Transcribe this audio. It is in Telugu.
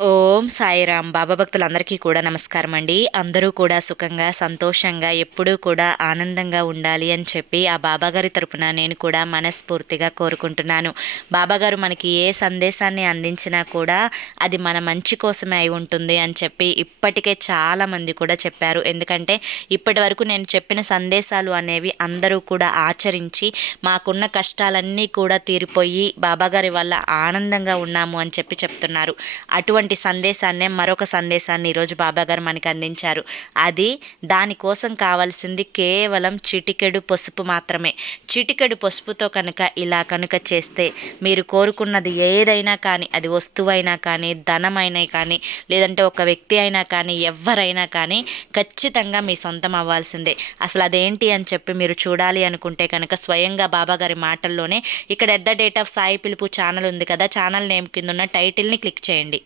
ఓం సాయిరాం. బాబా భక్తులందరికీ కూడా నమస్కారం అండి. అందరూ కూడా సుఖంగా, సంతోషంగా, ఎప్పుడూ కూడా ఆనందంగా ఉండాలి అని చెప్పి ఆ బాబాగారి తరపున నేను కూడా మనస్ఫూర్తిగా కోరుకుంటున్నాను. బాబాగారు మనకి ఏ సందేశాన్ని అందించినా కూడా అది మన మంచి కోసమే అయి ఉంటుంది అని చెప్పి ఇప్పటికే చాలామంది కూడా చెప్పారు. ఎందుకంటే ఇప్పటి వరకు నేను చెప్పిన సందేశాలు అనేవి అందరూ కూడా ఆచరించి మాకున్న కష్టాలన్నీ కూడా తీరిపోయి బాబాగారి వల్ల ఆనందంగా ఉన్నాము అని చెప్పి చెప్తున్నారు. అటువంటి సందేశాన్నే మరొక సందేశాన్ని ఈరోజు బాబాగారు మనకి అందించారు. అది దానికోసం కావాల్సింది కేవలం చిటికెడు పసుపు మాత్రమే. చిటికెడు పసుపుతో కనుక ఇలా కనుక చేస్తే మీరు కోరుకున్నది ఏదైనా కానీ, అది వస్తువైనా కానీ, ధనమైనా కానీ, లేదంటే ఒక వ్యక్తి అయినా కానీ, ఎవరైనా కానీ ఖచ్చితంగా మీ సొంతం అవ్వాల్సిందే. అసలు అదేంటి అని చెప్పి మీరు చూడాలి అనుకుంటే కనుక స్వయంగా బాబాగారి మాటల్లోనే ఇక్కడ @సాయి పిలుపు ఛానల్ ఉంది కదా, ఛానల్ నేమ్ కింద ఉన్న టైటిల్ని క్లిక్ చేయండి.